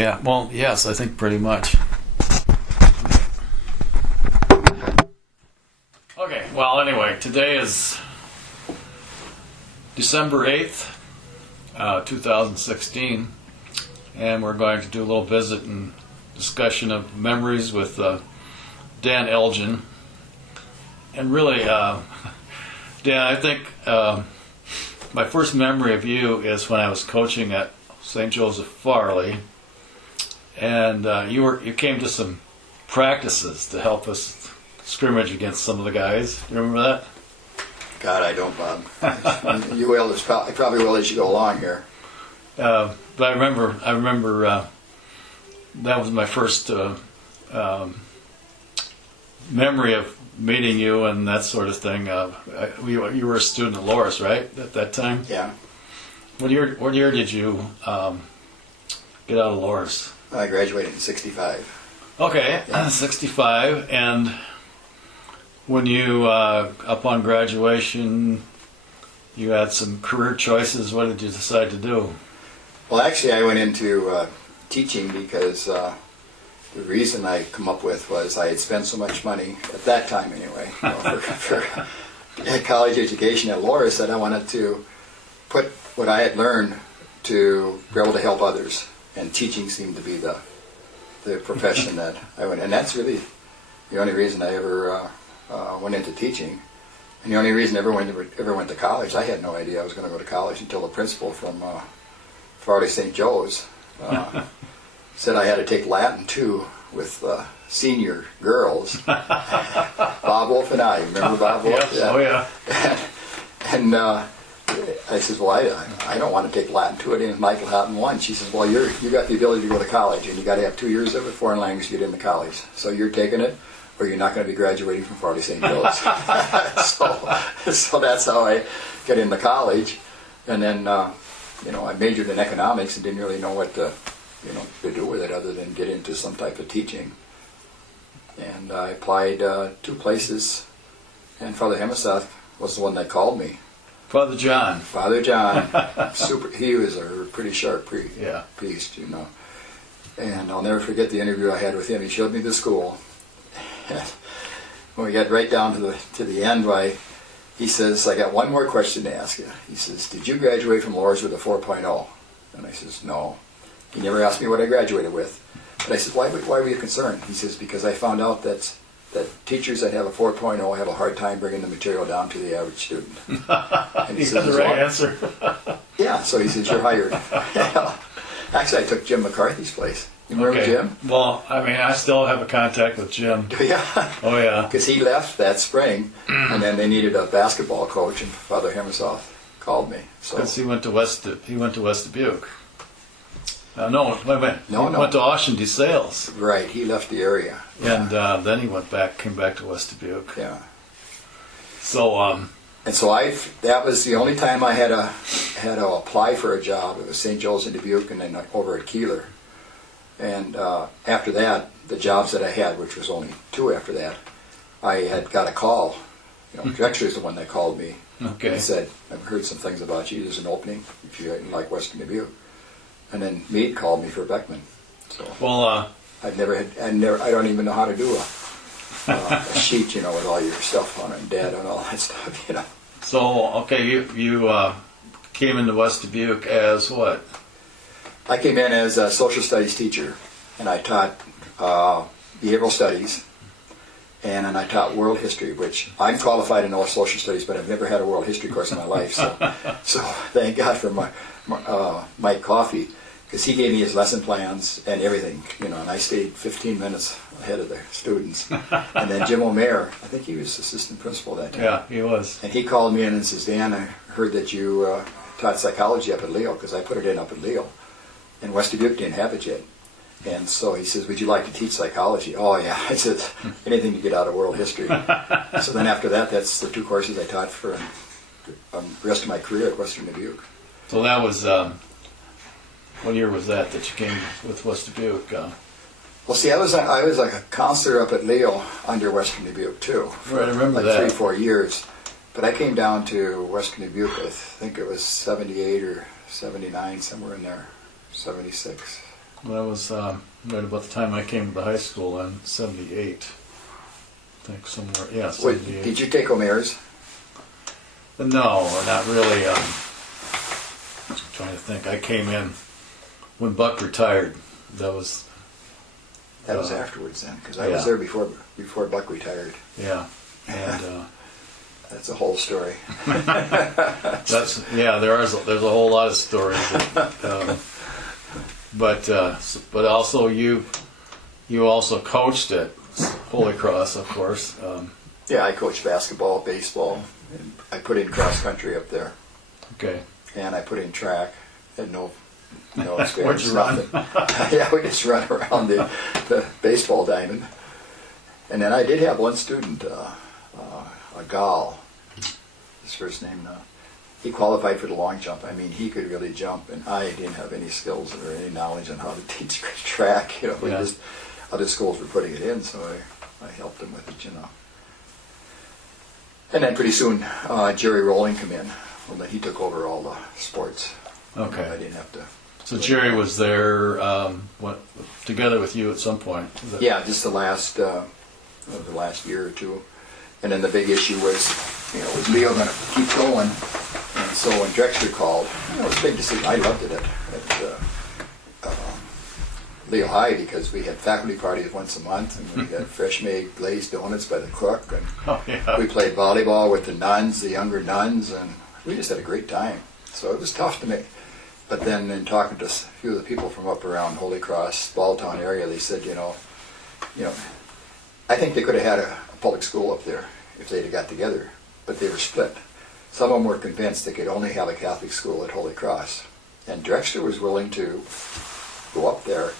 Yeah, well, yes, I think pretty much. Okay, well, anyway, today is December 8th, 2016, and we're going to do a little visit and discussion of memories with Dan Elgin. And really, Dan, I think my first memory of you is when I was coaching at St. Joseph Farley, and you came to some practices to help us scrimmage against some of the guys. Do you remember that? God, I don't, Bob. You will. I probably will as you go along here. But I remember that was my first memory of meeting you and that sort of thing. You were a student at Loris, right, at that time? Yeah. What year did you get out of Loris? I graduated in '65. Okay, yeah. 65. And when you, upon graduation, you had some career choices. What did you decide to do? Well, actually, I went into teaching because the reason I come up with was I had spent so much money, at that time anyway, for college education at Loris, that I wanted to put what I had learned to be able to help others. And teaching seemed to be the profession that I went. And that's really the only reason I ever went into teaching. And the only reason I ever went to college. I had no idea I was going to go to college until the principal from Farley St. Joe's said I had to take Latin too with senior girls. Bob Wolf and I. Remember Bob Wolf? Yes. Yeah. Oh yeah. And I says, well, I don't want to take Latin 2. I didn't Michael Houghton 1. She says, well, you got the ability to go to college, and you got to have 2 years of a foreign language to get into college. So you're taking it, or you're not going to be graduating from Farley St. Joe's. so that's how I got into college. And then, I majored in economics and didn't really know what to do with it other than get into some type of teaching. And I applied 2 places, and Father Hemisath was the one that called me. Father John. Father John, he was a pretty sharp priest, And I'll never forget the interview I had with him. He showed me the school. And when we got right down to the end, he says, I got one more question to ask you. He says, did you graduate from Loris with a 4.0? And I says, no. He never asked me what I graduated with. But I said, why were you concerned? He says, because I found out that teachers that have a 4.0 have a hard time bringing the material down to the average student. And he said the right answer. Yeah, so he says, you're hired. Actually, I took Jim McCarthy's place. You remember Jim? Well, I still have a contact with Jim. Do you? Oh, yeah. Because he left that spring, and then they needed a basketball coach, and Father Hemisath called me. Because he went to West Dubuque. No, wait a minute. No. Went to Austin DeSales. Right, he left the area. And then he came back to West Dubuque. Yeah. So, and so that was the only time I had to apply for a job. It was St. Joe's in Dubuque and then over at Keeler. And after that, the jobs that I had, which was only 2 after that, I had got a call. Drexler is the one that called me. Okay. And said, I've heard some things about you. There's an opening if you like Western Dubuque. And then Meade called me for Beckman. So well, I don't even know how to do a sheet, with all your stuff on it, and data and all that stuff, So, okay, you came into West Dubuque as what? I came in as a social studies teacher, and I taught behavioral studies, and then I taught world history, which I'm qualified in all social studies, but I've never had a world history course in my life. So thank God for Mike Coffey, because he gave me his lesson plans and everything, and I stayed 15 minutes ahead of the students. And then Jim O'Meara, I think he was assistant principal that time. Yeah, he was. And he called me in and says, Dan, I heard that you taught psychology up at Leo, because I put it in up at Leo. And West Dubuque didn't have it yet. And so he says, would you like to teach psychology? Oh, yeah. I said, anything to get out of world history. So then after that, that's the 2 courses I taught for the rest of my career at Western Dubuque. So that was, what year was that you came with West Dubuque? Well, see, I was like a counselor up at Leo under Western Dubuque, too. For I remember like that. 3-4 years. But I came down to Western Dubuque, I think it was 78 or 79, somewhere in there. 76. That was right about the time I came to the high school in '78. I think somewhere, yeah, Wait, 78. did you take O'Meara's? No, not really. I'm trying to think. I came in when Buck retired. That was Afterwards then, because I yeah. was there before Buck retired. Yeah, and That's a whole story. there's a whole lot of stories. But also you also coached at Holy Cross, of course. Yeah, I coached basketball, baseball, and I put in cross country up there, Okay. and I put in track. Had no experience. Where'd you run? Yeah, we just run around the baseball diamond. And then I did have one student, a Gal, his first name. He qualified for the long jump. I mean, he could really jump, and I didn't have any skills or any knowledge on how to teach track. We Yeah. just other schools were putting it in, so I helped him with it. And then pretty soon, Jerry Rowling came in. Well, then he took over all the sports. Okay. I didn't have to. So Jerry was there, together with you at some point. Is that- Yeah, just the last year or two. And then the big issue was, was Leo going to keep going? And so when Drexler called, it was a big decision. I loved it at Leo High because we had faculty parties once a month, and we had fresh made glazed donuts by the cook, and Oh, yeah. we played volleyball with the nuns, the younger nuns, and we just had a great time. So it was tough to me. But then in talking to a few of the people from up around Holy Cross, Balltown area, they said, I think they could have had a public school up there if they'd have got together, but they were split. Some of them were convinced they could only have a Catholic school at Holy Cross. And Drexler was willing to go up there,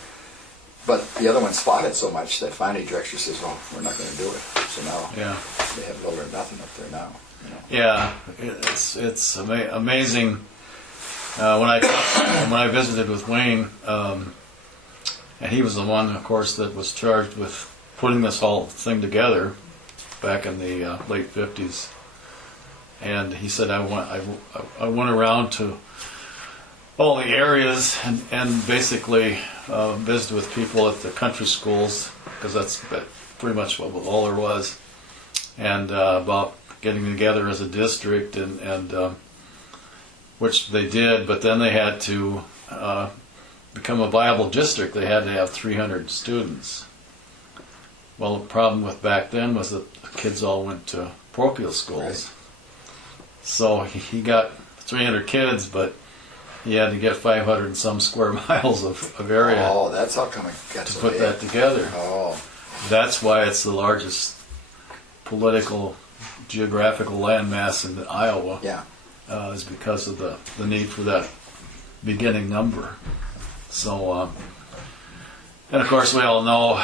but the other one fought it so much that finally Drexler says, well, we're not going to do it. So now Yeah. they have little or nothing up there now. Yeah, it's amazing. When I visited with Wayne, and he was the one, of course, that was charged with putting this whole thing together back in the late '50s. And he said, I went around to all the areas and basically visited with people at the country schools, because that's pretty much what all there was, and about getting together as a district, and which they did, but then they had to become a viable district. They had to have 300 students. Well, the problem with back then was that the kids all went to parochial schools. Right. So he got 300 kids, but he had to get 500 and some square miles of area Oh, that's how come it got to so put big. that together. Oh, That's why it's the largest political, geographical landmass in Iowa. yeah. Is because of the need for that beginning number. So, and of course we all know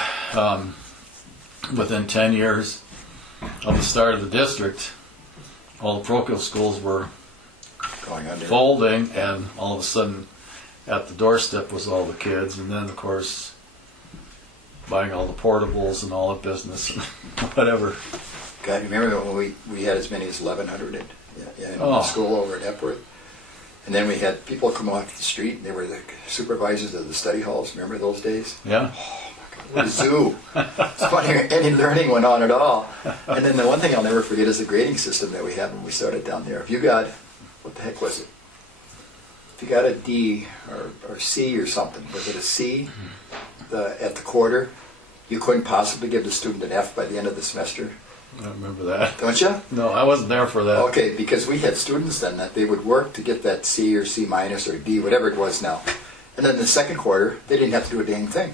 within 10 years of the start of the district, all the parochial schools were Going under. folding, and all of a sudden at the doorstep was all the kids, and then of course buying all the portables and all the business and whatever. God, remember when we had as many as 1,100 in Oh. school over at Epworth? And then we had people come off the street, and they were the supervisors of the study halls. Remember those days? Yeah. What a zoo. It's funny, any learning went on at all. And then the one thing I'll never forget is the grading system that we had when we started down there. If you got, what the heck was it? If you got a D or C or something, was it a C at the quarter, you couldn't possibly give the student an F by the end of the semester. I don't remember that. Don't you? No, I wasn't there for that. Okay, because we had students then that they would work to get that C or C minus or D, whatever it was now. And then the second quarter, they didn't have to do a dang thing.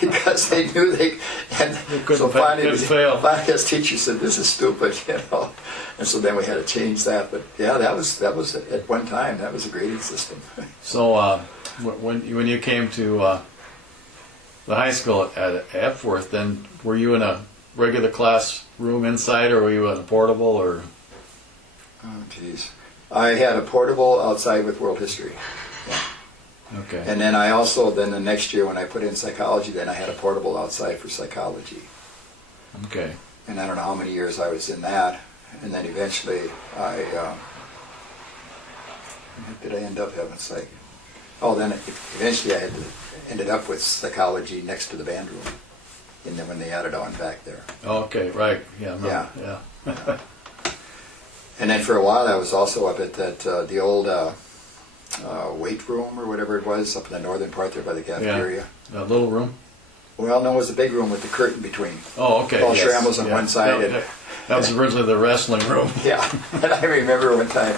Because they knew they and couldn't fail. Finally, his teacher said, "This is stupid," And so then we had to change that. But yeah, that was at one time that was a grading system. So when you came to the high school at Epworth, then were you in a regular classroom inside, or were you in a portable, or? Oh, jeez. I had a portable outside with world history. Yeah. Okay. And then I also, the next year when I put in psychology, then I had a portable outside for psychology. Okay. And I don't know how many years I was in that. And then eventually what did I end up having psych? Oh, then eventually I ended up with psychology next to the band room, and then when they added on back there. Okay, right. Yeah, I remember. Yeah. And then for a while I was also up at that the old weight room or whatever it was up in the northern part there by the cafeteria. That little room? Well, no, it was the big room with the curtain between. Oh, okay. Paul yes. Schramm was on one side. That was originally the wrestling room. Yeah, and I remember one time,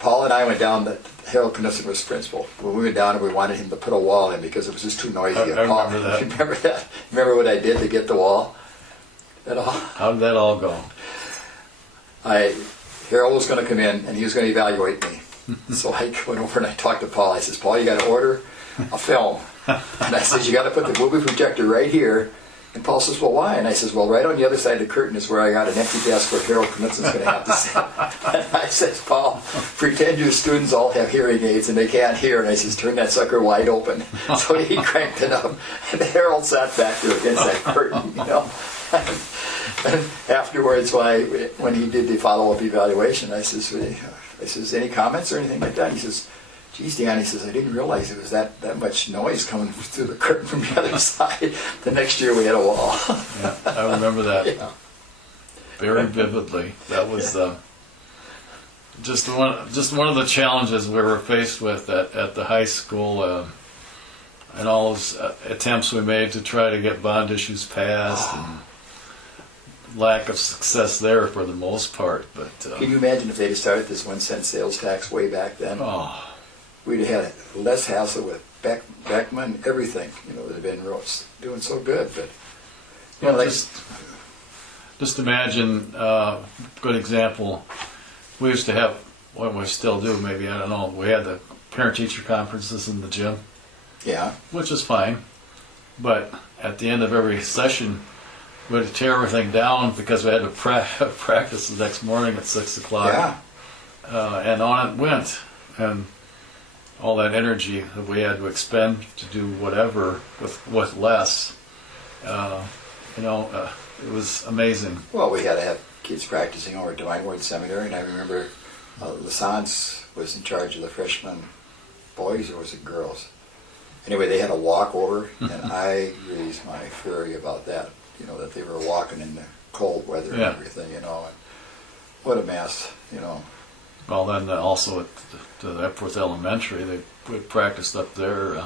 Paul and I went down, Harold Knudsen was principal. When we went down and we wanted him to put a wall in because it was just too noisy. I remember that. Remember that? Remember what I did to get the wall at all? How did that all go? Harold was going to come in and he was going to evaluate me. So I went over and I talked to Paul. I says, Paul, you got to order a film. And I says, you got to put the movie projector right here. And Paul says, well, why? And I says, well, right on the other side of the curtain is where I got an empty desk where Harold Knudsen's going to have to sit. And I says, Paul, pretend your students all have hearing aids and they can't hear. And I says, turn that sucker wide open. So he cranked it up. And Harold sat back there against that curtain, you know. And afterwards, when he did the follow-up evaluation, I says, any comments or anything like that? He says, geez, Dan, he says, I didn't realize it was that much noise coming through the curtain from the other side. The next year we had a wall. Yeah, I remember that Yeah. very vividly. That was just one of the challenges we were faced with at the high school, and all those attempts we made to try to get bond issues passed, and lack of success there for the most part. But Can you imagine if they'd have started this 1 cent sales tax way back then? oh, We'd have had less hassle with Beckman, everything. You know, they'd been doing so good. But you know, well, like, just imagine. Good example. We used to have, well, we still do. Maybe, I don't know. We had the parent-teacher conferences in the gym, yeah, which is fine. But at the end of every session, we had to tear everything down because we had to practice the next morning at 6 o'clock. yeah. And on it went. And all that energy that we had to expend to do whatever with less, it was amazing. Well, we had to have kids practicing over at Divine Word Seminary, and I remember Lassance was in charge of the freshman boys, or was it girls? Anyway, they had a walk over, and I raised my fury about that. You know, that they were walking in the cold weather and everything. You know, and what a mess. You know. Well, then also at the Epworth Elementary, we practiced up there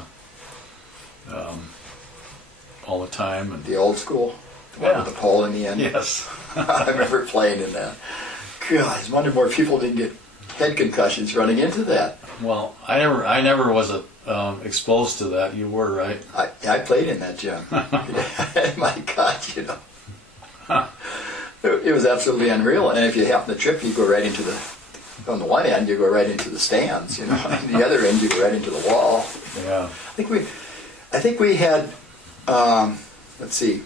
all the time. And The old school, the one with the pole in the end. yes. I remember playing in that. God, I wonder more people didn't get head concussions running into that. Well, I never was exposed to that. You were, right? I played in that gym. My God, you know. It was absolutely unreal. And if you happen to trip, you go right into on the one end, you go right into the stands, you know. On the other end, you go right into the wall. Yeah. I think we had, let's see,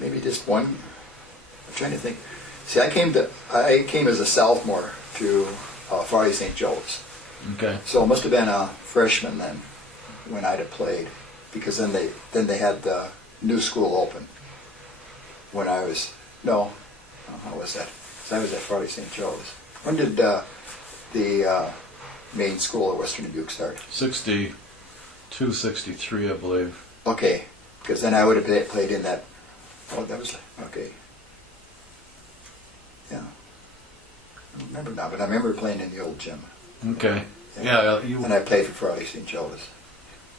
maybe just one. I'm trying to think. See, I came as a sophomore to Farley St. Joe's. Okay. So it must have been a freshman then when I'd have played, because then they had the new school open. When I was how was that? 'Cause I was at Farley St. Joe's. When did the main school at Western Dubuque start? 62, 63, I believe. Okay, because then I would have played in that. Oh, that was okay. Yeah, I don't remember now, but I remember playing in the old gym. Okay. Yeah. And I played for Farley St. Joe's.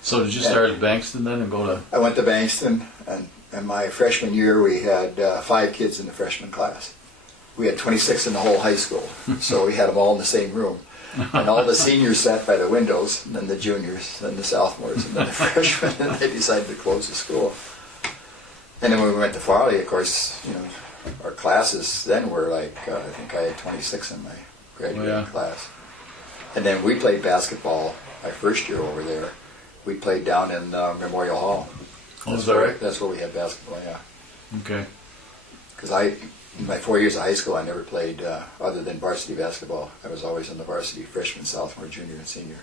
So did you start at Bankston then and go to? I went to Bankston, and my freshman year we had 5 kids in the freshman class. We had 26 in the whole high school, so we had them all in the same room. And all the seniors sat by the windows, and then the juniors, then the sophomores, and then the freshmen, and they decided to close the school. And then when we went to Farley, of course, you know, our classes then were like, I think I had 26 in my graduating class. And then we played basketball my first year over there. We played down in Memorial Hall. Oh, is that right? That's where we had basketball, yeah. Okay. Because in my 4 years of high school, I never played other than varsity basketball. I was always in the varsity freshman, sophomore, junior, and senior.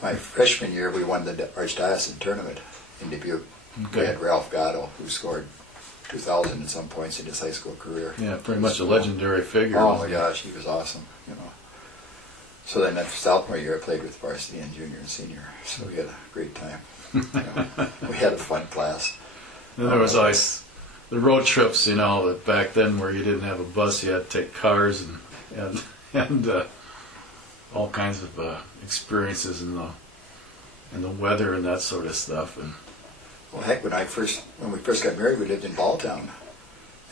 My freshman year, we won the Archdiocesan tournament in Dubuque. Okay. We had Ralph Gatto, who scored 2,000 and some points in his high school career. Yeah, pretty much a legendary figure. Oh my gosh, he was awesome. You know. So then after sophomore year, I played with varsity and junior and senior. So we had a great time. We had a fun class. And there was always the road trips, that back then where you didn't have a bus, you had to take cars and all kinds of experiences in the weather and that sort of stuff. And Well, heck, when we first got married, we lived in Balltown,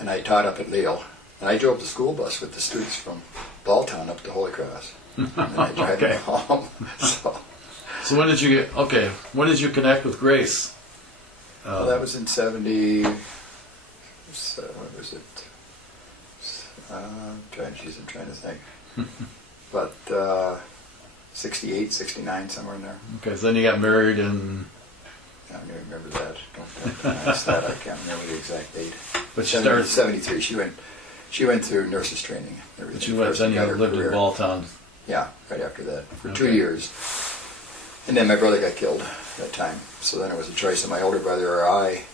and I taught up at Leo, and I drove the school bus with the students from Balltown up to Holy Cross, and then I drive them home. So when did you connect with Grace? Well, that was in 70. What was it? I'm trying to think. But 68, 69, somewhere in there. Okay, so then you got married in... I don't even remember that. Don't pronounce that. I can't remember the exact date. But she started... 73. She went through nurses training. But you lived in Balltown. Yeah, right after that. For Okay. 2 years. And then my brother got killed that time. So then it was a choice of my older brother or I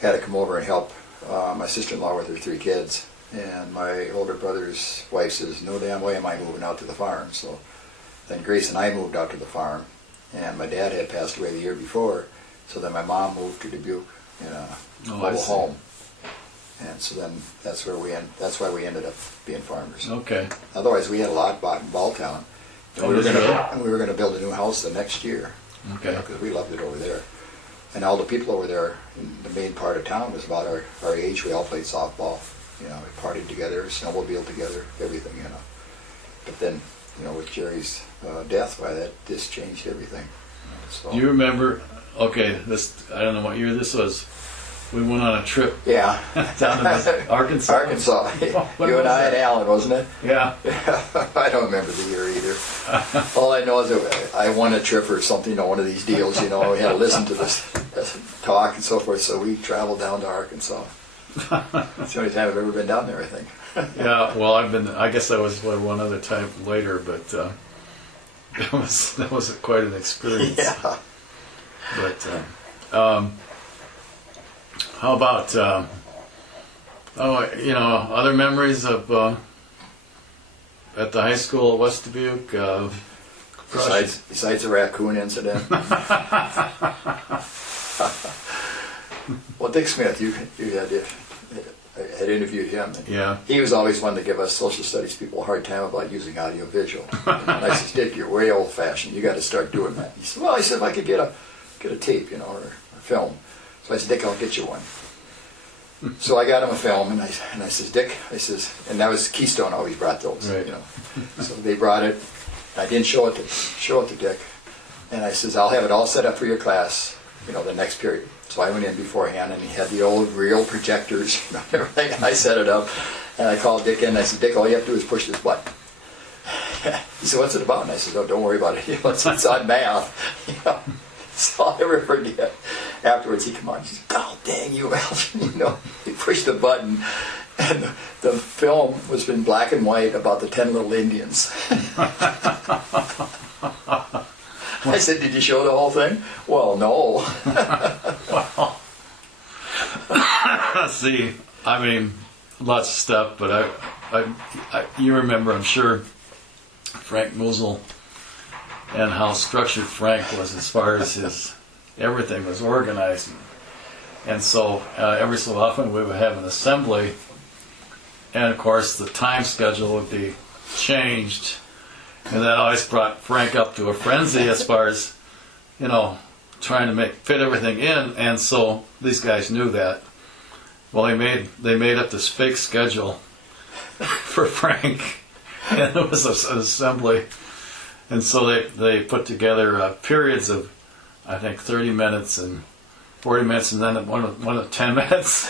had to come over and help my sister-in-law with her 3 kids. And my older brother's wife says, no damn way am I moving out to the farm. So then Grace and I moved out to the farm. And my dad had passed away the year before. So then my mom moved to Dubuque in a mobile home. And so then that's why we ended up being farmers. Okay. Otherwise we had a lot bought in Balltown. And we were going to build a new house the next year. Okay. Because we loved it over there. And all the people over there in the main part of town was about our age. We all played softball. We partied together, snowmobiled together, everything, But then, with Jerry's death, that just changed everything. So, Do you remember, I don't know what year this was, we went on a trip yeah. down to Arkansas. Arkansas. What You and was I that? and Alan, wasn't it? Yeah. I don't remember the year either. All I know is that I won a trip or something, one of these deals, we had to listen to this talk and so forth, so we traveled down to Arkansas. It's the only time I've ever been down there, I think. Yeah, well, I guess that was one other time later, but that was quite an experience. Yeah. But how about other memories of at the high school at West Dubuque? Besides the raccoon incident. Well, Dick Smith, you had interviewed him. And Yeah. he was always one to give us social studies people a hard time about using audiovisual. And I said, Dick, you're way old-fashioned. You got to start doing that. He said, well, if I could get a tape, or a film. So I said, Dick, I'll get you one. So I got him a film, and I says, Dick, and that was Keystone always brought those, Right. So they brought it. I didn't show it to Dick, and I says, I'll have it all set up for your class, the next period. So I went in beforehand, and he had the old real projectors, everything. I set it up, and I called Dick in, and I said, Dick, all you have to do is push this button. He said, what's it about? And I said, oh, don't worry about it. It's on math. So I'll never forget. Afterwards, he come on. He said, "God dang you, Elgin!" He pushed the button, and the film was in black and white about the 10 little Indians. I said, "Did you show the whole thing?" "Well, no." Well, see, lots of stuff, but you remember, I'm sure, Frank Moosel and how structured Frank was as far as everything was organized. And so every so often we would have an assembly, and of course the time schedule would be changed, and that always brought Frank up to a frenzy as far as, trying to fit everything in. And so these guys knew that. Well, they made up this fake schedule for Frank, and it was an assembly. And so they put together periods of, I think, 30 minutes and 40 minutes, and then one of 10 minutes,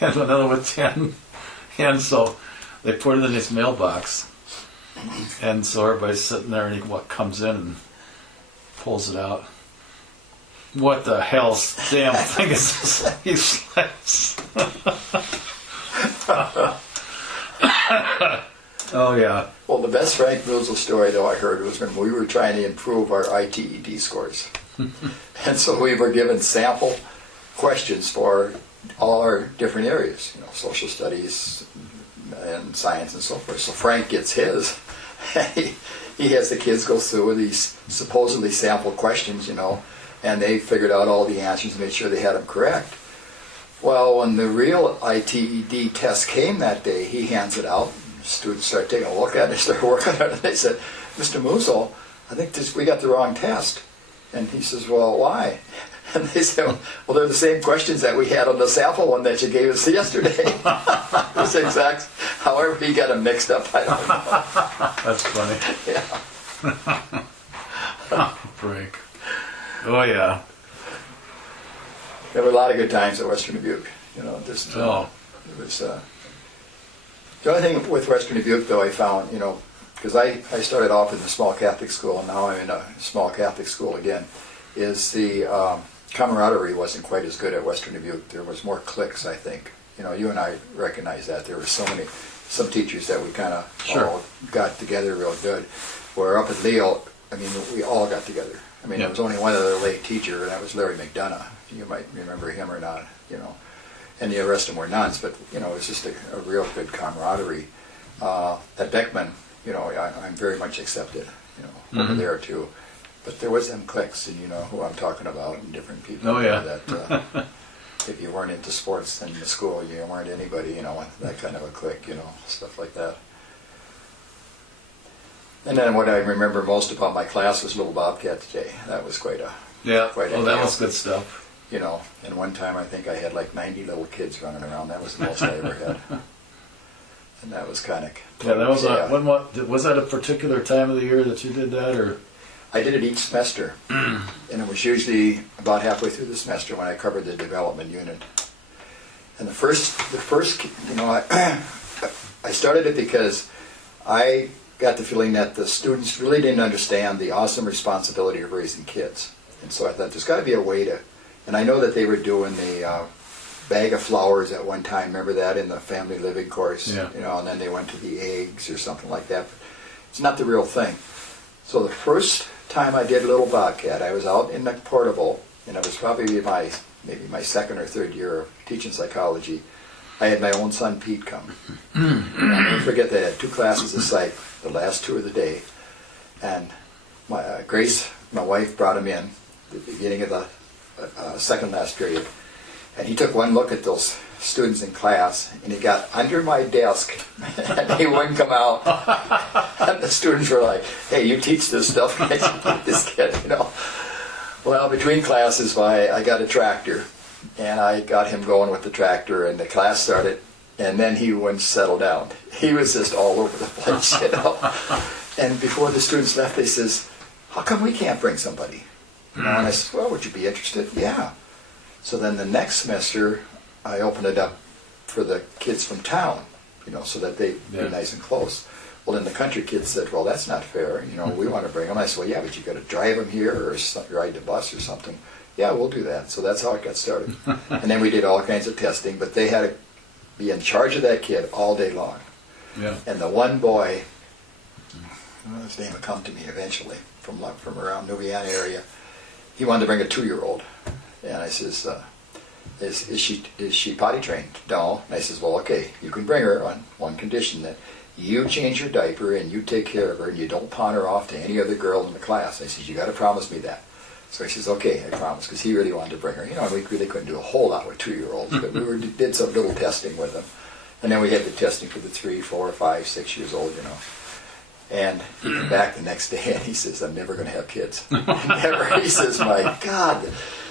and another with 10. And so they put it in his mailbox. And so everybody's sitting there, and he comes in and pulls it out. What the hell damn thing is this? He slaps. Oh, yeah. Well, the best Frank Moosel story, though, I heard was when we were trying to improve our ITED scores. And so we were given sample questions for all our different areas, social studies and science and so forth. So Frank gets his. he has the kids go through these supposedly sample questions, and they figured out all the answers and made sure they had them correct. Well, when the real ITED test came that day, he hands it out. Students start taking a look at it and start working on it. And they said, "Mr. Musil, I think we got the wrong test." And he says, "Well, why?" And they said, "Well, they're the same questions that we had on the sample one that you gave us yesterday." It's exact. However, he got them mixed up. I don't know. That's funny. Yeah. Break. Oh, yeah. There were a lot of good times at Western Dubuque. It was. The only thing with Western Dubuque, though, I found, because I started off in a small Catholic school, and now I'm in a small Catholic school again, is the camaraderie wasn't quite as good at Western Dubuque. There was more cliques, I think. You and I recognize that. There were some teachers that we kind of all got together real good. Where up at Leo, we all got together. There was only one other lay teacher, and that was Larry McDonough. You might remember him or not, and the rest of them were nuns, but, it was just a real good camaraderie. At Beckman, I'm very much accepted, over there too. But there was them cliques, and you know who I'm talking about, and different people. Oh, yeah. That if you weren't into sports, then in the school you weren't anybody, that kind of a clique, stuff like that. And then what I remember most about my class was Little Bobcat Day. That was quite a that deal. was good stuff. And one time I think I had like 90 little kids running around. That was the most I ever had. And that was kind of... Yeah, that was was that a particular time of the year that you did that, or? I did it each semester. And it was usually about halfway through the semester when I covered the development unit. And the first, I started it because I got the feeling that the students really didn't understand the awesome responsibility of raising kids. And so I thought there's got to be a way to... And I know that they were doing the bag of flowers at one time. Remember that in the family living course? Yeah. And then they went to the eggs or something like that. But it's not the real thing. So the first time I did Little Bobcat, I was out in the portable, and it was probably maybe my second or third year of teaching psychology. I had my own son Pete come. I'll never forget that I had 2 classes of psych, the last 2 of the day. And Grace, my wife, brought him in at the beginning of the second last period. And he took one look at those students in class, and he got under my desk, and he wouldn't come out. And the students were like, "Hey, you teach this stuff, can't you teach this kid?" Well, between classes, I got a tractor, and I got him going with the tractor, and the class started, and then he wouldn't settle down. He was just all over the place, And before the students left, they says, "How come we can't bring somebody?" And I said, "Well, would you be interested?" "Yeah." So then the next semester, I opened it up for the kids from town, so that they'd be nice and close. Well, then the country kids said, "Well, that's not fair. We want to bring them." I said, "Well, yeah, but you got to drive them here or ride the bus or something." "Yeah, we'll do that." So that's how it got started. And then we did all kinds of testing, but they had to be in charge of that kid all day long. Yeah. And the one boy, his name would come to me eventually from around New Vienna area. He wanted to bring a 2-year-old. And I says, is she potty trained? "No." And I says, "Well, okay, you can bring her on one condition, that you change her diaper and you take care of her and you don't pawn her off to any other girl in the class." I says, "You got to promise me that." So he says, "Okay, I promise," because he really wanted to bring her. We really couldn't do a whole lot with 2-year-olds, but we did some little testing with them. And then we had the testing for the 3, 4, 5, 6 years old, And he came back the next day and he says, "I'm never going to have kids." Never. He says, "My God."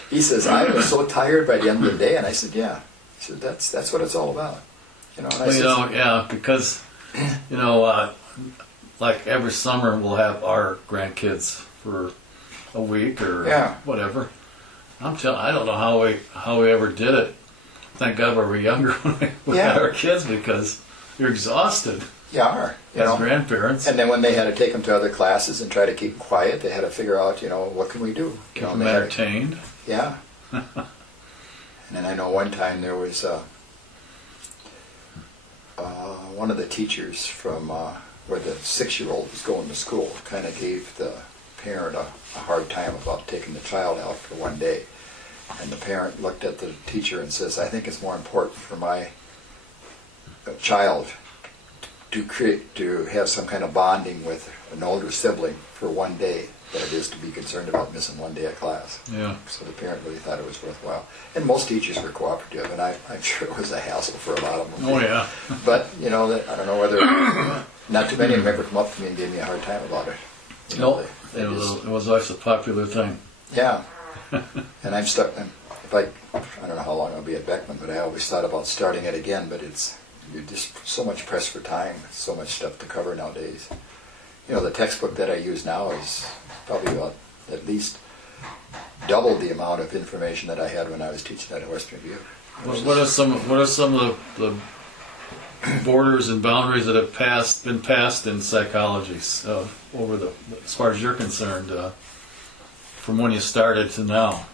He says, "I was so tired by the end of the day." And I said, "Yeah." He said, "That's what it's all about." And I said, because, like every summer we'll have our grandkids for a week or whatever. I don't know how we ever did it. Thank God we were younger when we had our kids, because you're exhausted. You are. As grandparents. And then when they had to take them to other classes and try to keep them quiet, they had to figure out, what can we do? Keep them entertained. Yeah. And then I know one time there was one of the teachers from where the 6-year-old was going to school kind of gave the parent a hard time about taking the child out for one day. And the parent looked at the teacher and says, "I think it's more important for my child to have some kind of bonding with an older sibling for one day than it is to be concerned about missing one day of class. Yeah. So the parent really thought it was worthwhile. And most teachers were cooperative, and I'm sure it was a hassle for a lot of them. Oh, yeah. But, I don't know whether, not too many of them ever come up to me and gave me a hard time about it. Nope. It was always a popular thing. Yeah. And I'm stuck, I don't know how long I'll be at Beckman, but I always thought about starting it again, but you're just so much pressed for time, so much stuff to cover nowadays. The textbook that I use now is probably about at least double the amount of information that I had when I was teaching at Western Dubuque. What are some of the borders and boundaries that have been passed in psychology as far as you're concerned, from when you started to now?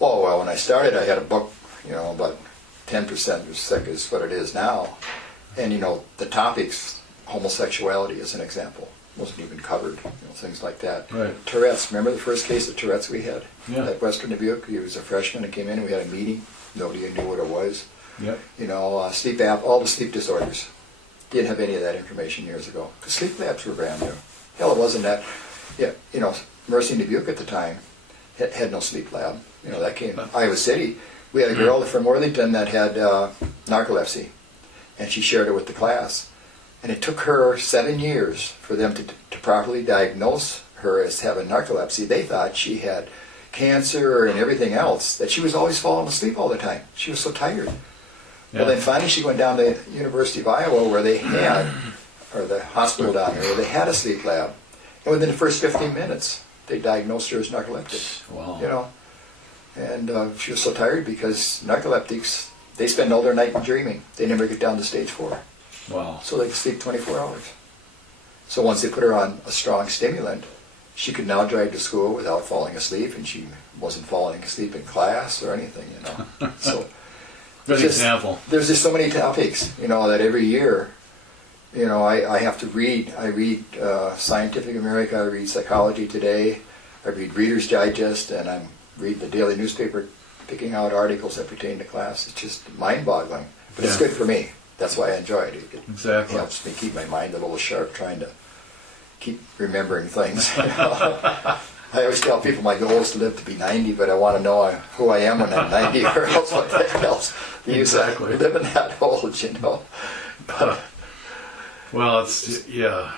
Oh, well, when I started, I had a book, about 10% as thick as what it is now. And, the topics, homosexuality as an example, wasn't even covered, things like that. Right. Tourette's, remember the first case of Tourette's we had Yeah. at Western Dubuque? He was a freshman and came in, we had a meeting, nobody knew what it was. Yep. Sleep app, all the sleep disorders. Didn't have any of that information years ago, because sleep labs were brand new. Hell, it wasn't that, Mercy in Dubuque at the time had no sleep lab. That came Iowa City. We had a girl from Worthington that had narcolepsy, and she shared it with the class. And it took her 7 years for them to properly diagnose her as having narcolepsy. They thought she had cancer and everything else, that she was always falling asleep all the time. She was so tired. Yeah. Well, then finally she went down to the University of Iowa where they had, or the hospital down there, where they had a sleep lab. And within the first 15 minutes, they diagnosed her as narcoleptic. Wow. And she was so tired because narcoleptics, they spend all their night dreaming. They never get down to stage 4. Wow. So they can sleep 24 hours. So once they put her on a strong stimulant, she could now drive to school without falling asleep, and she wasn't falling asleep in class or anything, So Good example. There's just so many topics, that every year, I have to read. I read Scientific America, I read Psychology Today, I read Reader's Digest, and I read the daily newspaper, picking out articles that pertain to class. It's just mind-boggling, but it's good for me. That's why I enjoy it. It helps me keep my mind a little sharp, trying to keep remembering things. I always tell people my goal is to live to be 90, but I want to know who I am when I'm 90, or else what the heck else. Exactly. Living that old, But, well, it's yet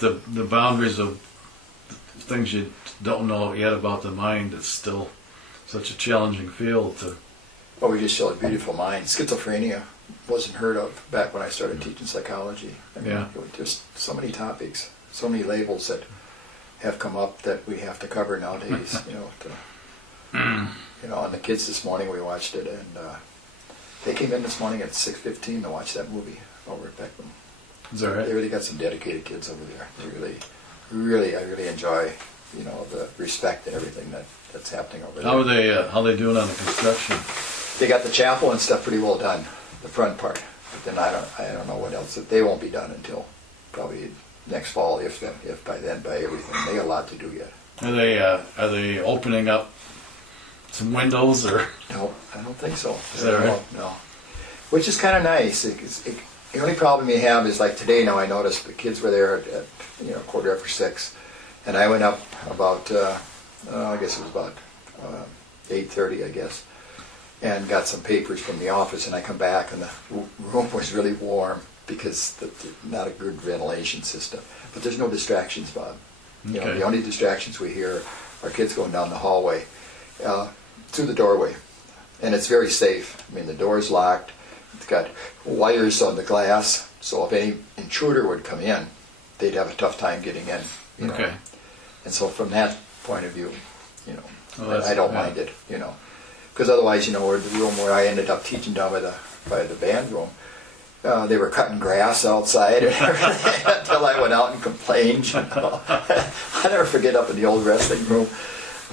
the boundaries of things you don't know yet about the mind, it's still such a challenging field to. Well, we just showed beautiful mind. Schizophrenia wasn't heard of back when I started teaching psychology. It was just so many topics, so many labels that have come up that we have to cover nowadays. And the kids this morning, we watched it, and they came in this morning at 6:15 to watch that movie over at Beckman. Is that right? They really got some dedicated kids over there. I really enjoy, the respect and everything that's happening over there. How are they doing on the construction? They got the chapel and stuff pretty well done, the front part. But then I don't know what else. They won't be done until probably next fall, if by then, by everything. They got a lot to do yet. Are they opening up some windows or? No, I don't think so. Is that right? No. Which is kind of nice. The only problem you have is, like today now, I noticed the kids were there at 6:15, and I went up about I guess it was about 8:30, I guess, and got some papers from the office, and I come back and the room was really warm because not a good ventilation system. But there's no distractions, Bob. The only distractions we hear are kids going down the hallway through the doorway, and it's very safe. The door's locked. It's got wires on the glass, so if any intruder would come in, they'd have a tough time getting in. Okay. And so from that point of view, Well, I don't mind it, because otherwise, where the room where I ended up teaching down by the band room, they were cutting grass outside and everything until I went out and complained. I'll never forget up in the old wrestling room.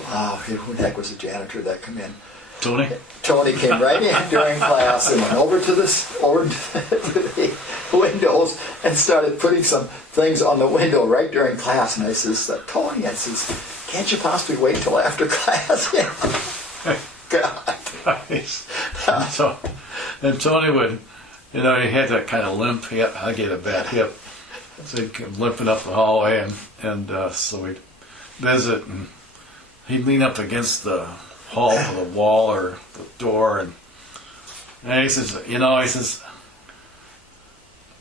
Wow, who the heck was the janitor that come in? Tony? Tony came right in during class and went over to the windows and started putting some things on the window right during class. And I says, Tony, I says, can't you possibly wait till after class? God. Nice. And Tony would You know, he had that kind of limp hip. I get a bad hip. So he'd come limping up the hallway, and so we'd visit, and he'd lean up against the wall or the door, and he says,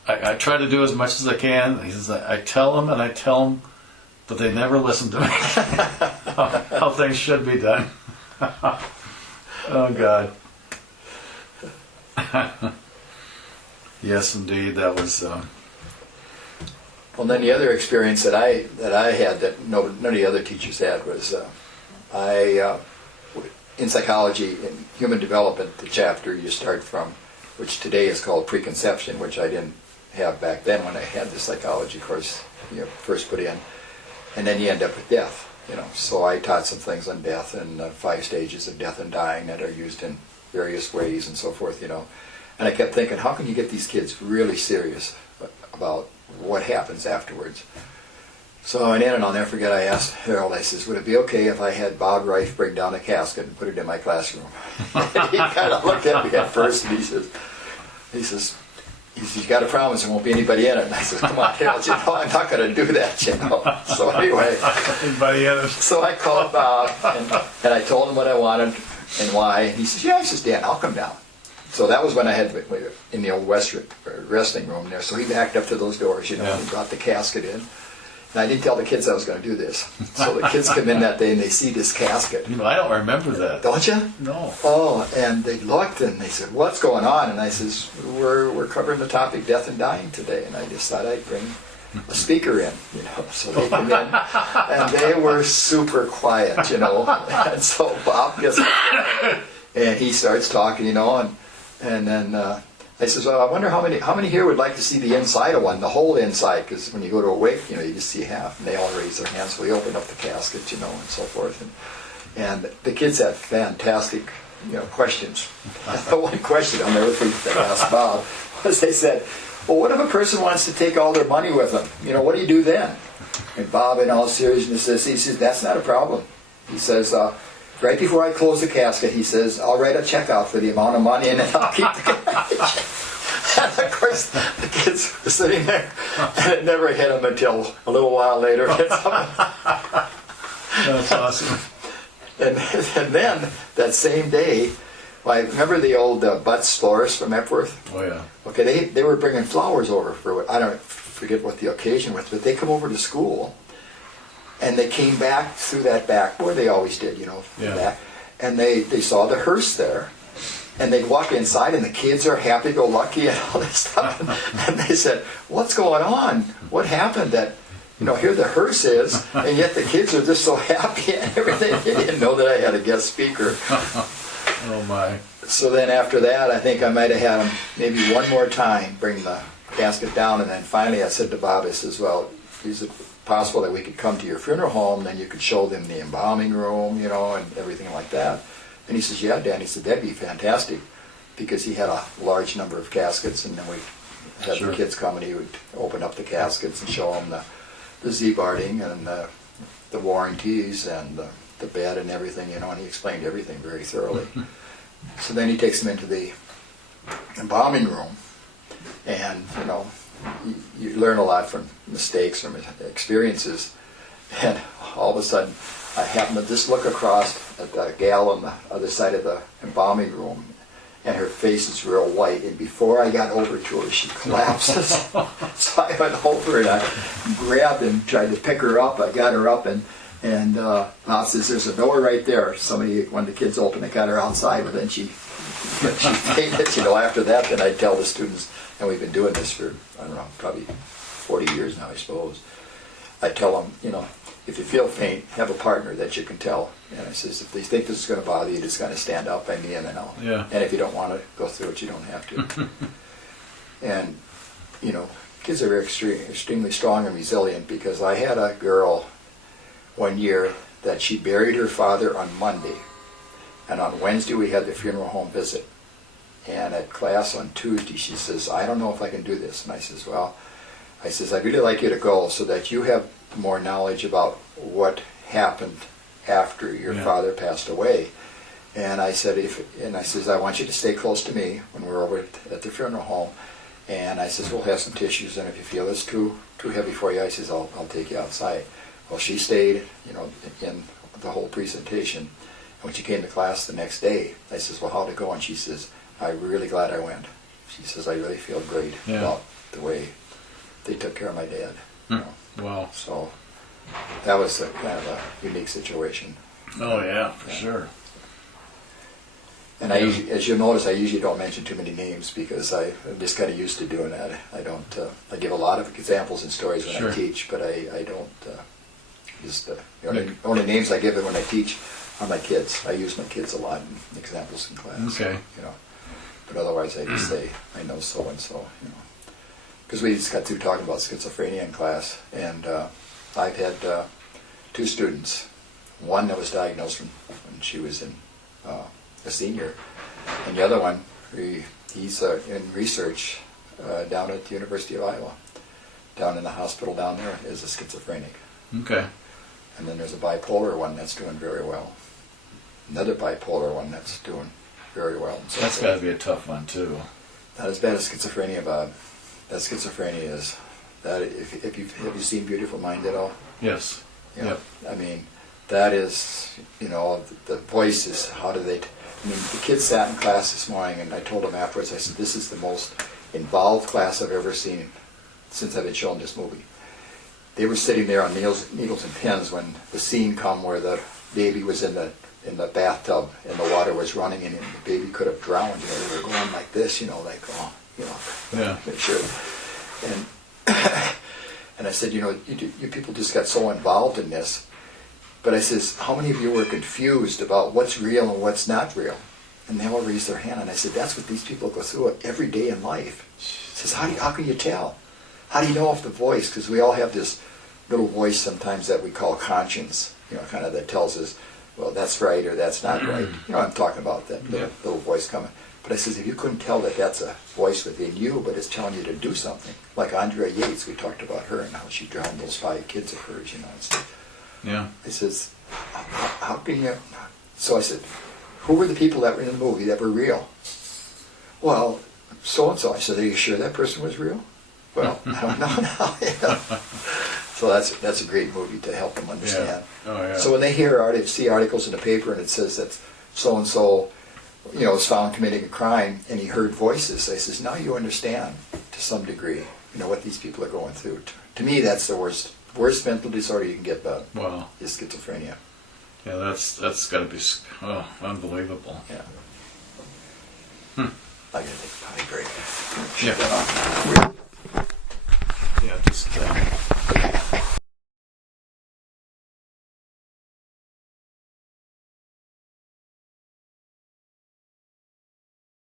I try to do as much as I can. He says, I tell them, but they never listen to me. how things should be done. Oh, God. Yes, indeed, that was... Well, then the other experience that I had that none of the other teachers had was in psychology, in human development, the chapter you start from, which today is called preconception, which I didn't have back then when I had the psychology course first put in, and then you end up with death. So I taught some things on death and 5 stages of death and dying that are used in various ways and so forth. And I kept thinking, how can you get these kids really serious about what happens afterwards? So I went in, and I'll never forget, I asked Harold, I says, would it be okay if I had Bob Reif bring down a casket and put it in my classroom? And he kind of looked at me at first, and he says, you got to promise there won't be anybody in it. And I said, come on, Harold, I'm not going to do that, So anyway, anybody in it? So I called Bob, and I told him what I wanted and why. And he says, yeah. He says, Dan, I'll come down. So that was when I had in the old wrestling room there. So he backed up to those doors, and brought the casket in. And I didn't tell the kids I was going to do this. So the kids come in that day and they see this casket. I don't remember that. Don't you? No. Oh, and they looked and they said, what's going on? And I says, we're covering the topic death and dying today. And I just thought I'd bring a speaker in, So they come in and they were super quiet, And so Bob gets and he starts talking, and then I says, well, I wonder how many here would like to see the inside of one, the whole inside, because when you go to a wake, you just see half, and they all raise their hands. So we open up the casket, and so forth. And the kids had fantastic, questions. The one question I'll never forget they asked Bob was they said, well, what if a person wants to take all their money with them? What do you do then? And Bob, in all seriousness, he says, that's not a problem. He says, right before I close the casket, he says, I'll write a check out for the amount of money and then I'll keep the cash. And of course, the kids were sitting there, and it never hit them until a little while later. That's awesome. And then, that same day, I remember the old Butts florists from Epworth? Oh, yeah. Okay, they were bringing flowers over for, I don't forget what the occasion was, but they come over to school. And they came back through that back door, they always did, back, and they saw the hearse there. And they'd walk inside, and the kids are happy-go-lucky and all this stuff. And they said, what's going on? What happened that, here the hearse is, and yet the kids are just so happy and everything. They didn't know that I had a guest speaker. Oh, my. So then after that, I think I might have had them maybe one more time bring the casket down. And then finally I said to Bob, I says, well, is it possible that we could come to your funeral home, then you could show them the embalming room, and everything like that? And he says, yeah, Dan. He said, that'd be fantastic, because he had a large number of caskets, and then we had the kids come, and he would open up the caskets and show them the Z-barding and the warranties and the bed and everything, and he explained everything very thoroughly. So then he takes them into the embalming room, and, you learn a lot from mistakes, from experiences, and all of a sudden, I happened to just look across at the gal on the other side of the embalming room, and her face is real white, and before I got over to her, she collapses. So I went over and I grabbed and tried to pick her up. I got her up, and Bob says, there's a door right there. One of the kids opened it, got her outside, but then she fainted. After that, then I'd tell the students, and we've been doing this for, I don't know, probably 40 years now, I suppose. I tell them, if you feel faint, have a partner that you can tell. And I says, if they think this is going to bother you, just kind of stand up by me, and then I'll. Yeah. And if you don't want to go through it, you don't have to. And, kids are very extremely strong and resilient, because I had a girl one year that she buried her father on Monday, and on Wednesday we had the funeral home visit. And at class on Tuesday, she says, I don't know if I can do this. And I says, well, I'd really like you to go so that you have more knowledge about what happened after your father passed away. And I said, I want you to stay close to me when we're over at the funeral home. And I says, we'll have some tissues, and if you feel it's too heavy for you, I says, I'll take you outside. Well, she stayed, in the whole presentation. And when she came to class the next day, I says, well, how'd it go? And she says, I'm really glad I went. She says, I really feel great about the way they took care of my dad. Wow. So that was kind of a unique situation. Oh yeah, for sure. And as you'll notice, I usually don't mention too many names because I'm just kind of used to doing that. I don't. I give a lot of examples and stories when I teach, but I don't. The only names I give it when I teach are my kids. I use my kids a lot in examples in class. Okay. But otherwise, I just say I know so and so. Because we just got through talking about schizophrenia in class, and I've had 2 students. One that was diagnosed when she was a senior, and the other one, he's in research down at the University of Iowa, down in the hospital down there, is a schizophrenic. Okay. And then there's a bipolar one that's doing very well. Another bipolar one that's doing very well. So that's got to be a tough one too. Not as bad as schizophrenia, Bob. That schizophrenia is that. Have you seen Beautiful Mind at all? Yes. Yep. I mean, that is, the voices. How do they? The kids sat in class this morning, and I told them afterwards. I said, "This is the most involved class I've ever seen since I've been shown this movie." They were sitting there on needles and pins when the scene come where the baby was in the bathtub and the water was running and the baby could have drowned. They were going like this, make sure. And I said, you people just got so involved in this. But I says, how many of you were confused about what's real and what's not real? And they all raised their hand. And I said, that's what these people go through every day in life. I says, how can you tell? How do you know if the voice? Because we all have this little voice sometimes that we call conscience, kind of that tells us, well, that's right or that's not right. I'm talking about that little voice coming. But I says, if you couldn't tell that that's a voice within you, but it's telling you to do something, like Andrea Yates, we talked about her and how she drowned those 5 kids of hers, Yeah. I says, how can you? So I said, who were the people that were in the movie that were real? Well, so and so. I said, are you sure that person was real? Well, I don't know now. So that's a great movie to help them understand. Yeah. Oh, yeah. So when they see articles in the paper and it says that so and so, was found committing a crime and he heard voices, I says, now you understand to some degree, what these people are going through. To me, that's the worst mental disorder you can get, Bob. Wow. Is schizophrenia. Yeah, that's got to be unbelievable. Yeah. I gotta take a potty break. Yeah. Shut that off. Yeah, just.